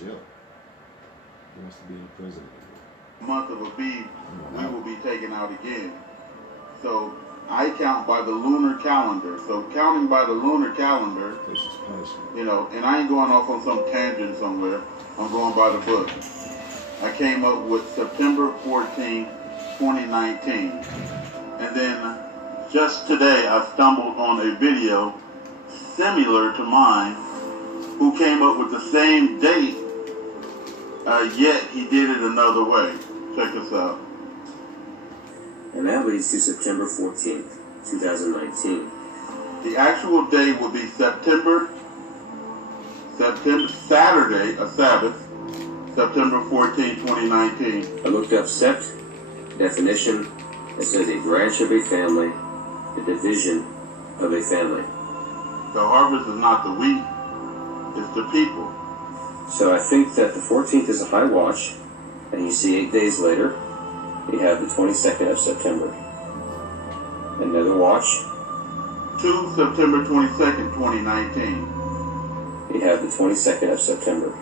jail. He wants to be in prison. Month of Aviv, we will be taken out again. So I count by the lunar calendar. So counting by the lunar calendar, This is punishment. you know, and I ain't going off on some tangent somewhere. I'm going by the book. I came up with September 14, 2019. And then just today I stumbled on a video similar to mine who came up with the same date, yet he did it another way. Check this out. And that leads to September 14th, 2019. The actual day will be Saturday, a Sabbath, September 14, 2019. I looked up sept, definition. It says a branch of a family, a division of a family. The harvest is not the wheat, it's the people. So I think that the 14th is a high watch, and you see 8 days later, you have the 22nd of September. Another watch. To September 22nd, 2019. You have the 22nd of September.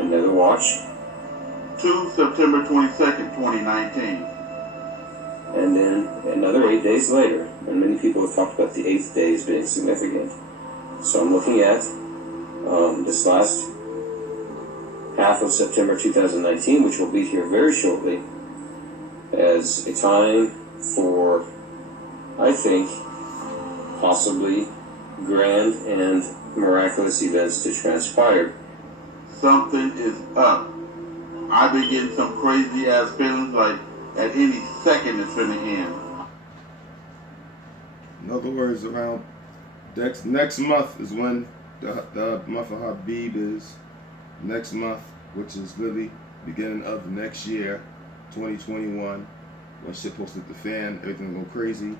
Another watch. To September 22nd, 2019. And then another 8 days later, and many people have talked about the 8th day as being significant. So I'm looking at this last half of September 2019, which will be here very shortly, as a time for, I think, possibly grand and miraculous events to transpire. Something is up. I been getting some crazy ass feelings like at any second it's finna end. In other words, around next month is when the month of Habib is. Next month, which is literally beginning of the next year, 2021, when shit supposed to hit the fan, everything go crazy,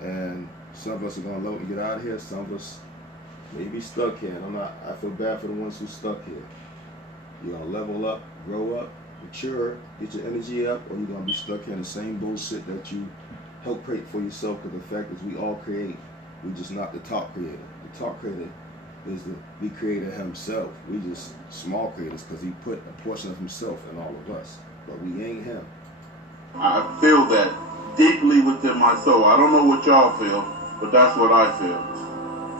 and some of us are gonna load and get out of here. Some of us may be stuck here. And I feel bad for the ones who stuck here. You're gonna level up, grow up, mature, get your energy up, or you're gonna be stuck here in the same bullshit that you help create for yourself. Because the fact is, we all create. We just not the top creator. The top creator is the creator himself. We just small creators because he put a portion of himself in all of us. But we ain't him. I feel that deeply within my soul. I don't know what y'all feel, but that's what I feel.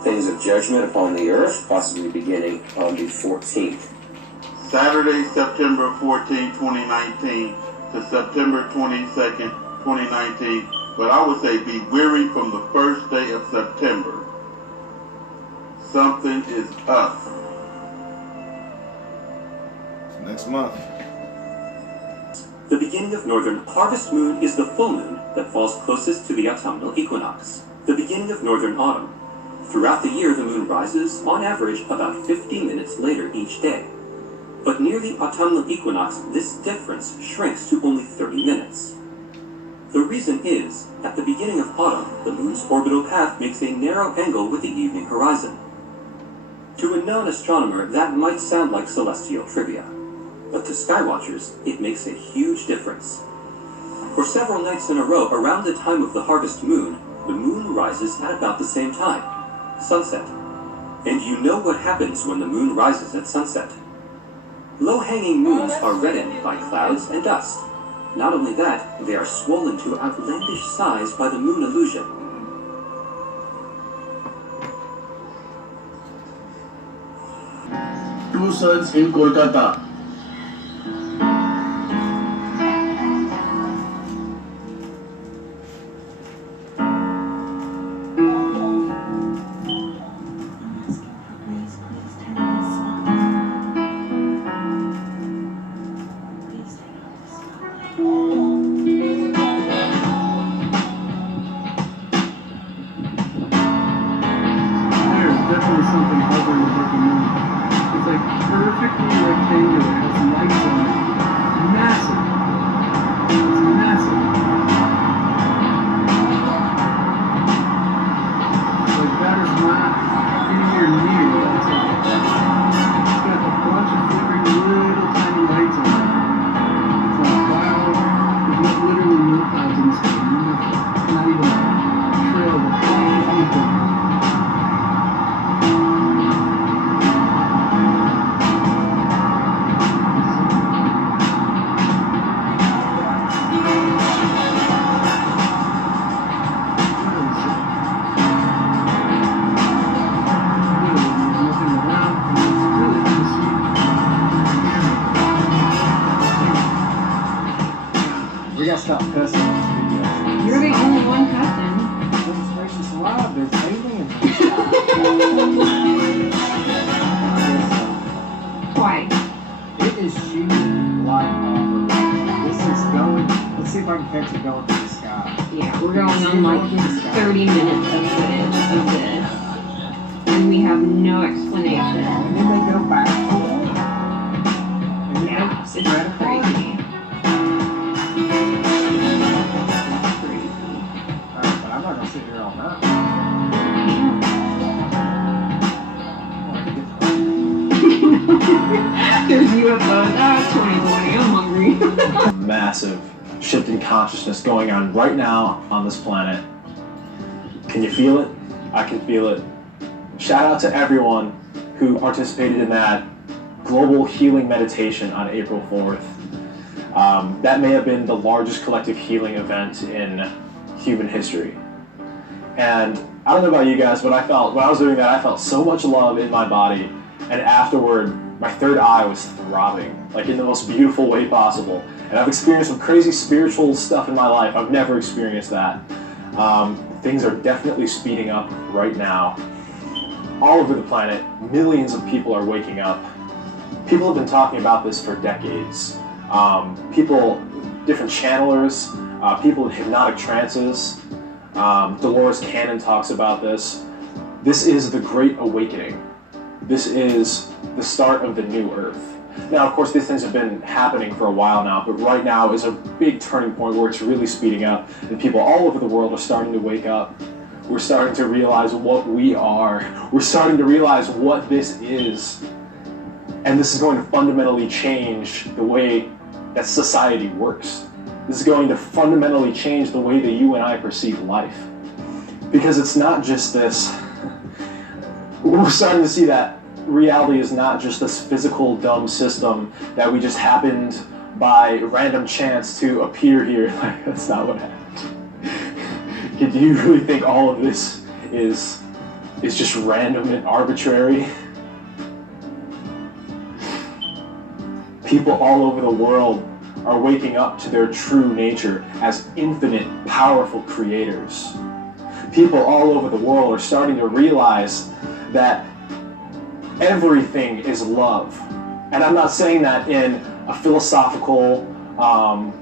Things of judgment upon the earth, possibly beginning on the 14th. Saturday, September 14, 2019 to September 22nd, 2019. But I would say be weary from the first day of September. Something is up. Next month. The beginning of northern harvest moon is the full moon that falls closest to the autumnal equinox, the beginning of northern autumn. Throughout the year, the moon rises, on average, about 50 minutes later each day. But near the autumnal equinox, this difference shrinks to only 30 minutes. The reason is, at the beginning of autumn, the moon's orbital path makes a narrow angle with the evening horizon. To a non-astronomer, that might sound like celestial trivia. But to skywatchers, it makes a huge difference. For several nights in a row, around the time of the harvest moon, the moon rises at about the same time, sunset. And you know what happens when the moon rises at sunset. Low-hanging moons are reddened by clouds and dust. Not only that, they are swollen to outlandish size by the moon illusion. Two Suns in Kolkata. Definitely something hovering above the moon. It's like perfectly rectangular, has lights on it. Massive. It's massive. Like that is not anywhere near what it's like. It's got a bunch of flickering little tiny lights on it. It's not a cloud. There's not literally no clouds in the sky. Nothing. Not even a trail of anything. stop cussing on this video. You're the only one cussing. Goodness gracious alive, there's aliens. Twice. It is shooting light off of it. This is going. Let's see if I can catch it going through the sky. Yeah, we're going on like 30 minutes of footage of this. And we have no explanation. And then they go back forward. And then Yeah, they it's spread apart. crazy. But I'm not gonna sit here all night. There's UFOs. Ah, 2020. I'm hungry. Massive shift in consciousness going on right now on this planet. Can you feel it? I can feel it. Shout out to everyone who participated in that global healing meditation on April 4th. That may have been the largest collective healing event in human history. And I don't know about you guys, but when I was doing that, I felt so much love in my body. And afterward, my third eye was throbbing, like in the most beautiful way possible. And I've experienced some crazy spiritual stuff in my life. I've never experienced that. Things are definitely speeding up right now. All over the planet, millions of people are waking up. People have been talking about this for decades. Different channelers, people in hypnotic trances. Dolores Cannon talks about this. This is the Great Awakening. This is the start of the new Earth. Now, of course, these things have been happening for a while now, but right now is a big turning point where it's really speeding up, and people all over the world are starting to wake up. We're starting to realize what we are. We're starting to realize what this is. And this is going to fundamentally change the way that society works. This is going to fundamentally change the way that you and I perceive life. Because it's not just this. We're starting to see that reality is not just this physical dumb system that we just happened by random chance to appear here. Like, that's not what happened. Do you really think all of this is just random and arbitrary? People all over the world are waking up to their true nature as infinite, powerful creators. People all over the world are starting to realize that everything is love. And I'm not saying that in a philosophical, kind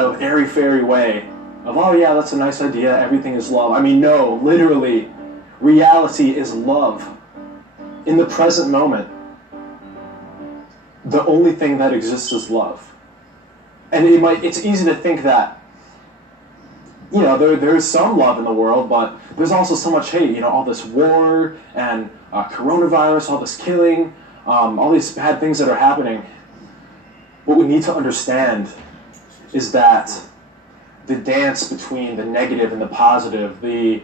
of airy-fairy way of, oh yeah, that's a nice idea, everything is love. I mean, no, literally, reality is love. In the present moment, the only thing that exists is love. And it's easy to think that, there's some love in the world, but there's also so much hate, all this war and coronavirus, all this killing, all these bad things that are happening. What we need to understand is that the dance between the negative and the positive, the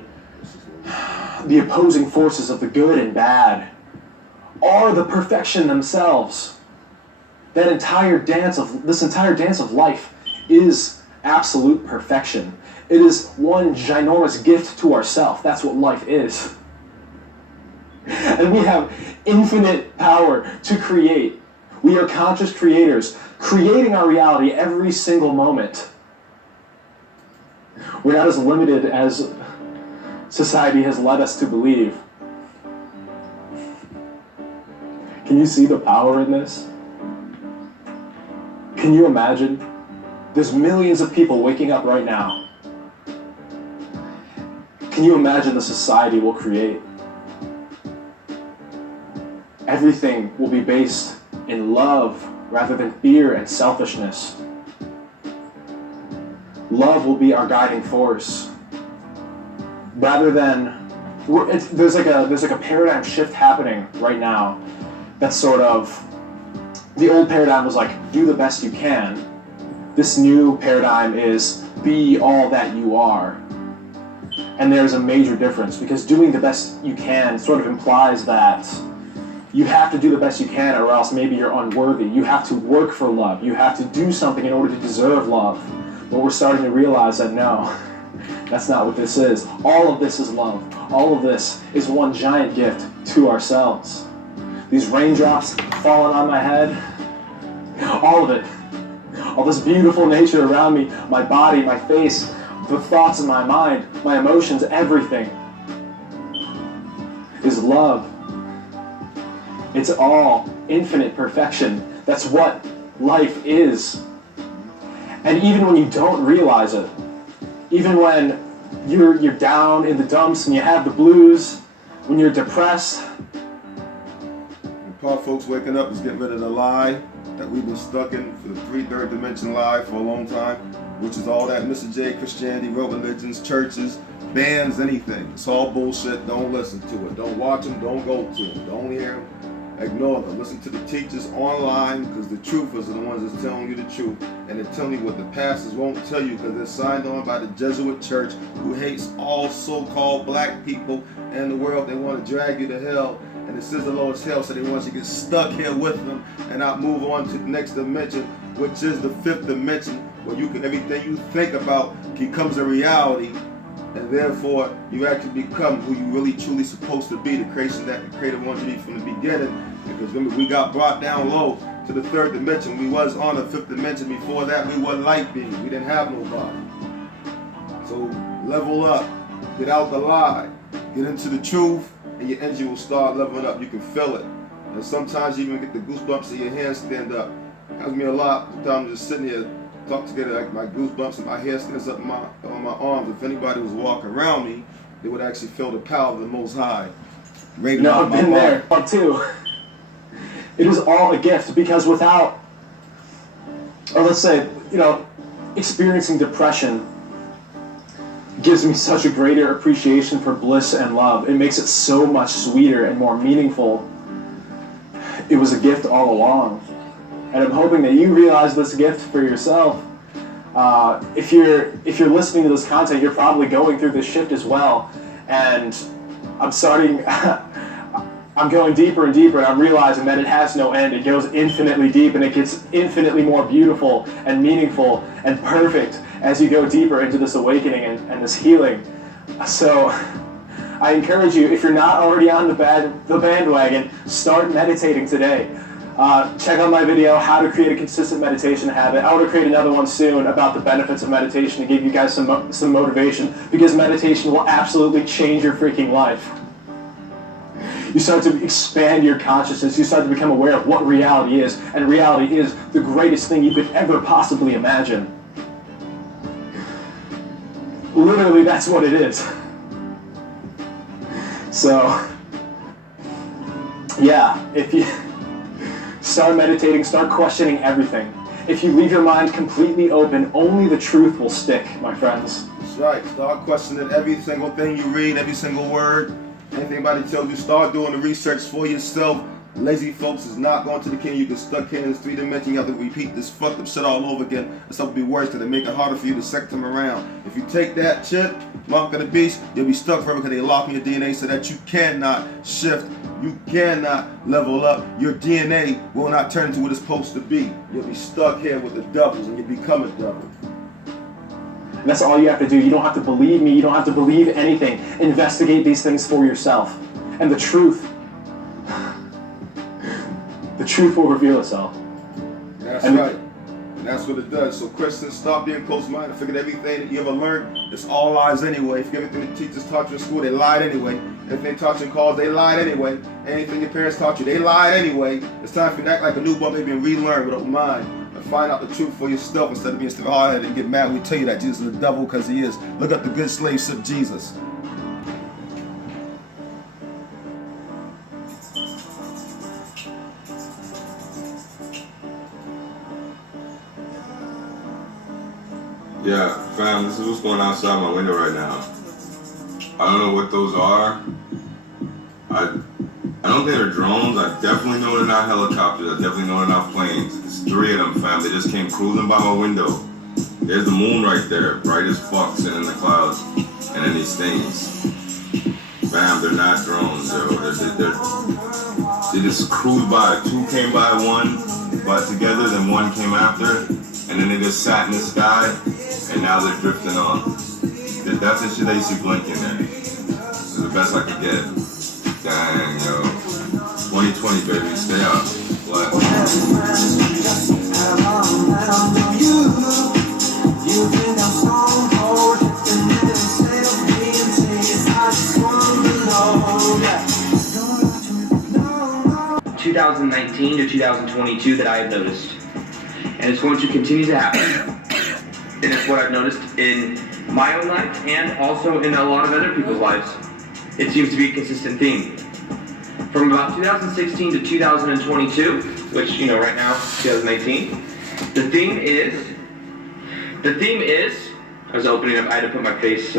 opposing forces of the good and bad, are the perfection themselves. This entire dance of life is absolute perfection. It is one ginormous gift to ourselves. That's what life is. And we have infinite power to create. We are conscious creators, creating our reality every single moment. We're not as limited as society has led us to believe. Can you see the power in this? Can you imagine? There's millions of people waking up right now. Can you imagine the society we'll create? Everything will be based in love rather than fear and selfishness. Love will be our guiding force. Rather than, there's like a paradigm shift happening right now. That's sort of, the old paradigm was like, do the best you can. This new paradigm is, be all that you are. And there's a major difference, because doing the best you can sort of implies that you have to do the best you can, or else maybe you're unworthy. You have to work for love. You have to do something in order to deserve love. But we're starting to realize that no, that's not what this is. All of this is love. All of this is one giant gift to ourselves. These raindrops falling on my head, all of it all this beautiful nature around me, my body, my face, the thoughts in my mind, my emotions, everything is love. It's all infinite perfection. That's what life is. And even when you don't realize it, even when you're down in the dumps and you have the blues, when you're depressed, Part folks waking up is getting rid of the lie that we've been stuck in for the third dimension lie for a long time, which is all that Mr. J, Christianity, world religions, churches, bands, anything. It's all bullshit. Don't listen to it. Don't watch them. Don't go to them. Don't hear them. Ignore them. Listen to the teachers online, because the truthers are the ones that's telling you the truth, and they're telling you what the pastors won't tell you because they're signed on by the Jesuit church, who hates all so-called black people in the world. They want to drag you to hell. And it says the Lord's hell, so they want you to get stuck here with them and not move on to the next dimension, which is the fifth dimension, where you can, everything you think about becomes a reality, and therefore you actually become who you really truly supposed to be, the creation that the Creator wanted you to be from the beginning. Because remember, we got brought down low to the third dimension. We was on the fifth dimension. Before that, we were light beings. We didn't have nobody. So level up, get out the lie, get into the truth, and your energy will start leveling up. You can feel it. And sometimes you even get the goosebumps and your hands stand up. Happens to me a lot. Sometimes I'm just sitting here, talk together, like my goosebumps and my hair stands up on my arms. If anybody was walking around me, they would actually feel the power of the Most High. No, I've been there too. It is all a gift, because without, or let's say, experiencing depression gives me such a greater appreciation for bliss and love. It makes it so much sweeter and more meaningful. It was a gift all along. And I'm hoping that you realize this gift for yourself. If you're listening to this content, you're probably going through this shift as well. And I'm going deeper and deeper, and I'm realizing that it has no end. It goes infinitely deep, and it gets infinitely more beautiful and meaningful and perfect as you go deeper into this awakening and this healing. So I encourage you, if you're not already on the bandwagon, start meditating today. Check out my video, How to Create a Consistent Meditation Habit. I want to create another one soon about the benefits of meditation to give you guys some motivation, because meditation will absolutely change your freaking life. You start to expand your consciousness. You start to become aware of what reality is, and reality is the greatest thing you could ever possibly imagine. Literally, that's what it is. So, yeah, if you start meditating, start questioning everything. If you leave your mind completely open, only the truth will stick, my friends. That's right. Start questioning every single thing you read, every single word. Anything anybody tells you, start doing the research for yourself. Lazy folks is not going to the king. You get stuck here in this 3 dimension. You have to repeat this fucked up shit all over again. It's going to be worse because they make it harder for you to sect them around. If you take that shit, mark of the beast, you'll be stuck forever because they lock in your DNA so that you cannot shift. You cannot level up. Your DNA will not turn into what it's supposed to be. You'll be stuck here with the devils and you become a devil. And that's all you have to do. You don't have to believe me. You don't have to believe anything. Investigate these things for yourself. And the truth will reveal itself. That's right. And that's what it does. So Christians, stop being close-minded. Figure everything that you ever learned, it's all lies anyway. If everything the teachers taught you in school, they lied anyway. Everything taught you in college, they lied anyway. Anything your parents taught you, they lied anyway. It's time for you to act like a newborn baby and relearn with open mind. And find out the truth for yourself instead of being stiff hard-headed and get mad when we tell you that Jesus is the devil, because he is. Look up the good slave ship Jesus. Yeah, fam, this is what's going on outside my window right now. I don't know what those are. I don't think they're drones. I definitely know they're not helicopters. I definitely know they're not planes. It's 3 of them, fam. They just came cruising by my window. There's the moon right there, bright as fuck, sitting in the clouds. And then these things. Fam, they're not drones, yo. They just cruised by. 2 came by together, then 1 came after. And then they just sat in the sky, and now they're drifting on. That's the shit that you see blinking there. It's the best I could get. Dang, yo. 2020, baby. Stay up. Black. 2019 to 2022 that I have noticed. And it's going to continue to happen. And it's what I've noticed in my own life and also in a lot of other people's lives. It seems to be a consistent theme. From about 2016 to 2022, which, you know, right now, 2019, the theme is, I was opening up, I had to put my face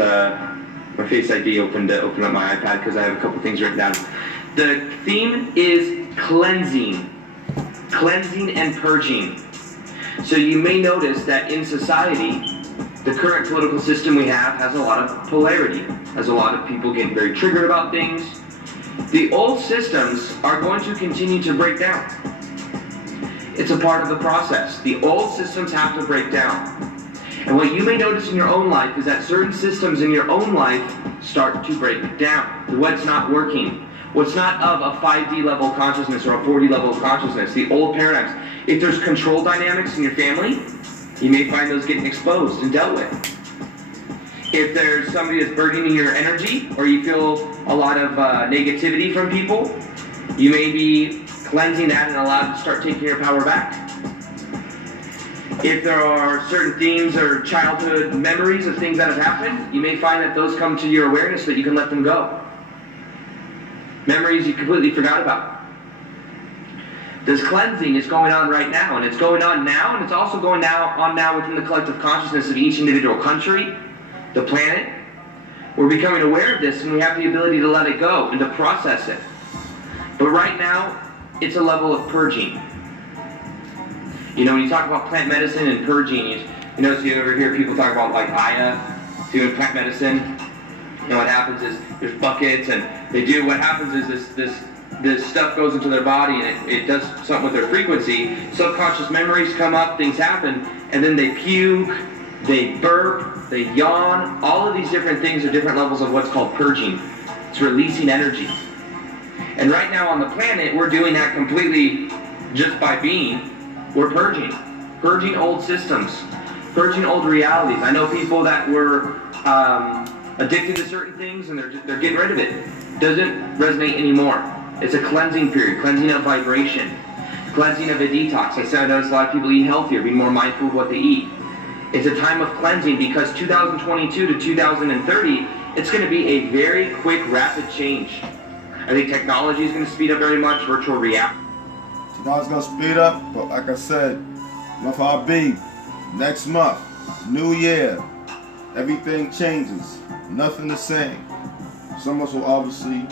ID open to open up my iPad because I have a couple things written down. The theme is cleansing and purging. So you may notice that in society, the current political system we have has a lot of polarity, has a lot of people getting very triggered about things. The old systems are going to continue to break down. It's a part of the process. The old systems have to break down. And what you may notice in your own life is that certain systems in your own life start to break down. What's not working, what's not of a 5D level of consciousness or a 4D level of consciousness, the old paradigms. If there's control dynamics in your family, you may find those getting exposed and dealt with. If there's somebody that's burdening your energy, or you feel a lot of negativity from people, you may be cleansing that and allowed to start taking your power back. If there are certain themes or childhood memories of things that have happened, you may find that those come to your awareness that you can let them go. Memories you completely forgot about. This cleansing is going on right now, and it's going on now, and it's also going on now within the collective consciousness of each individual country, the planet. We're becoming aware of this, and we have the ability to let it go and to process it. But right now, it's a level of purging. You know, when you talk about plant medicine and purging, you notice you ever hear people talk about like Aya doing plant medicine. You know, what happens is there's buckets, and what happens is this stuff goes into their body, and it does something with their frequency. Subconscious memories come up, things happen, and then they puke, they burp, they yawn. All of these different things are different levels of what's called purging. It's releasing energy. And right now on the planet, we're doing that completely just by being. We're purging old systems, purging old realities. I know people that were addicted to certain things, and they're getting rid of it. It doesn't resonate anymore. It's a cleansing period, cleansing of vibration, cleansing of a detox. I said I notice a lot of people eat healthier, being more mindful of what they eat. It's a time of cleansing because 2022 to 2030, it's going to be a very quick, rapid change. I think technology is going to speed up very much, virtual reality. Technology's going to speed up, but like I said, month Habib, next month, new year, everything changes, nothing the same. Some of us will obviously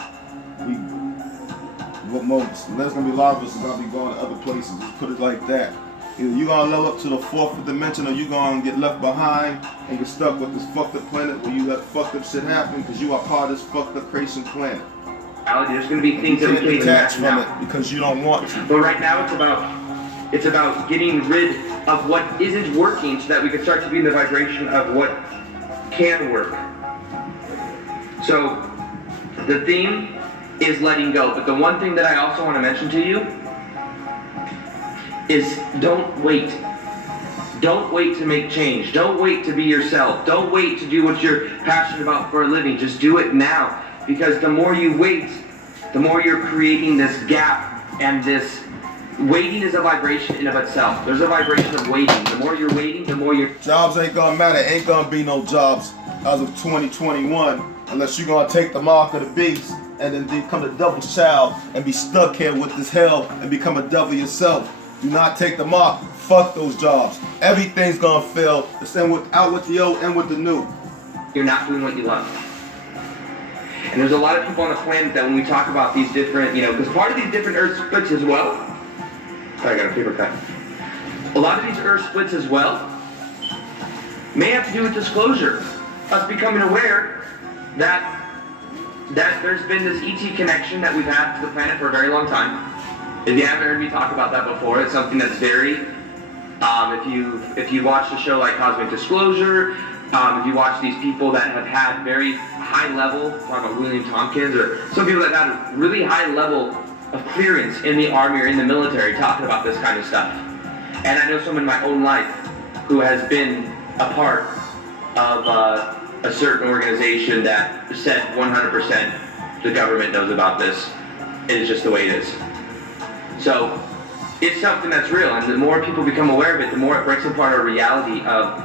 be, there's going to be a lot of us going to be going to other places, let's put it like that. Either you're going to level up to the fourth dimension, or you're going to get left behind and get stuck with this fucked up planet where you let fucked up shit happen because you are part of this fucked up creation planet. There's going to be things that we can't even detach imagine from now. it because you don't want to. But right now it's about getting rid of what isn't working so that we can start to be in the vibration of what can work. So the theme is letting go. But the one thing that I also want to mention to you is don't wait. Don't wait to make change. Don't wait to be yourself. Don't wait to do what you're passionate about for a living. Just do it now. Because the more you wait, the more you're creating this gap, and this waiting is a vibration in of itself. There's a vibration of waiting. The more you're waiting, the more you're... Jobs ain't gonna matter. Ain't gonna be no jobs as of 2021 unless you're gonna take the mark of the beast and then become the devil's child and be stuck here with this hell and become a devil yourself. Do not take the mark. Fuck those jobs. Everything's gonna fail. It's out with the old and with the new. You're not doing what you love. And there's a lot of people on the planet that when we talk about these different, because part of these different earth splits as well, sorry, I got a paper cut. A lot of these earth splits as well may have to do with disclosure. Us becoming aware that there's been this ET connection that we've had to the planet for a very long time. If you haven't heard me talk about that before, it's something that's very, if you watch the show like Cosmic Disclosure, if you watch these people that have had very high level, talk about William Tompkins, or some people that had a really high level of clearance in the army or in the military talking about this kind of stuff. And I know someone in my own life who has been a part of a certain organization that said 100% the government knows about this. It is just the way it is. So it's something that's real, and the more people become aware of it, the more it breaks apart our reality of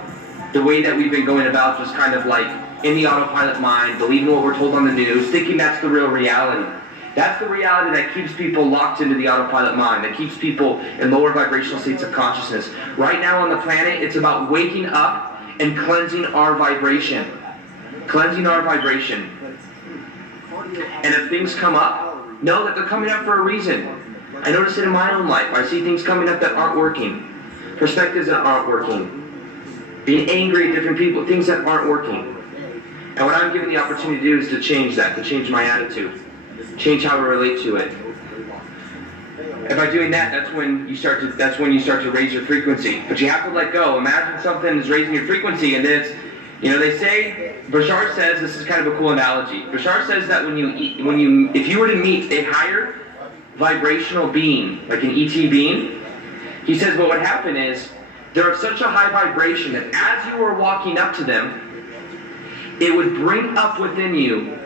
the way that we've been going about just kind of like in the autopilot mind, believing what we're told on the news, thinking that's the real reality. That's the reality that keeps people locked into the autopilot mind, that keeps people in lower vibrational states of consciousness. Right now on the planet, it's about waking up and cleansing our vibration. Cleansing our vibration. And if things come up, know that they're coming up for a reason. I notice it in my own life. I see things coming up that aren't working. Perspectives that aren't working. Being angry at different people, things that aren't working. And what I'm given the opportunity to do is to change that, to change my attitude. Change how I relate to it. And by doing that, that's when you start to raise your frequency. But you have to let go. Imagine something is raising your frequency, and it's, they say, Bashar says, this is kind of a cool analogy. Bashar says that if you were to meet a higher vibrational being, like an ET being, he says what would happen is, they're of such a high vibration that as you are walking up to them, it would bring up within you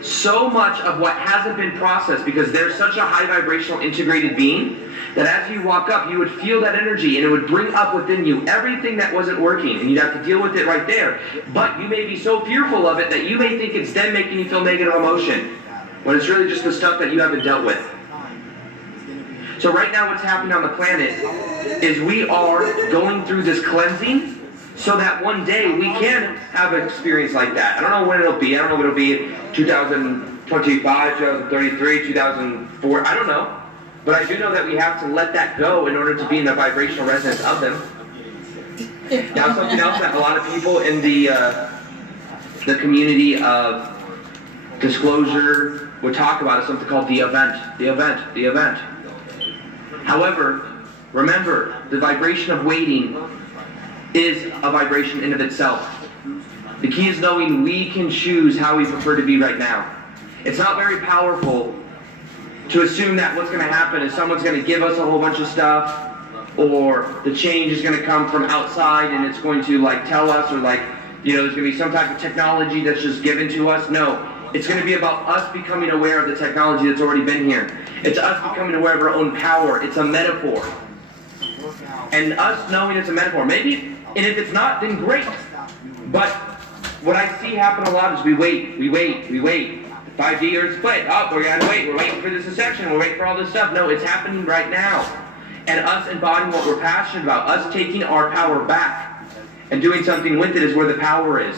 so much of what hasn't been processed, because they're such a high vibrational integrated being that as you walk up, you would feel that energy and it would bring up within you everything that wasn't working, and you'd have to deal with it right there. But you may be so fearful of it that you may think it's them making you feel negative emotion, when it's really just the stuff that you haven't dealt with. So right now what's happening on the planet is we are going through this cleansing so that one day we can have an experience like that. I don't know when it'll be. I don't know if it'll be 2025, 2033, 2004. I don't know. But I do know that we have to let that go in order to be in the vibrational resonance of them. Now, something else that a lot of people in the community of disclosure would talk about is something called the event. The event. The event. However, remember, the vibration of waiting is a vibration in of itself. The key is knowing we can choose how we prefer to be right now. It's not very powerful to assume that what's going to happen is someone's going to give us a whole bunch of stuff, or the change is going to come from outside and it's going to tell us, or there's going to be some type of technology that's just given to us. No, it's going to be about us becoming aware of the technology that's already been here. It's us becoming aware of our own power. It's a metaphor. And us knowing it's a metaphor. Maybe, and if it's not, then great. But what I see happen a lot is we wait. 5G or split. Oh, we're going to wait. We're waiting for this section. We're waiting for all this stuff. No, it's happening right now. And us embodying what we're passionate about, us taking our power back and doing something with it is where the power is.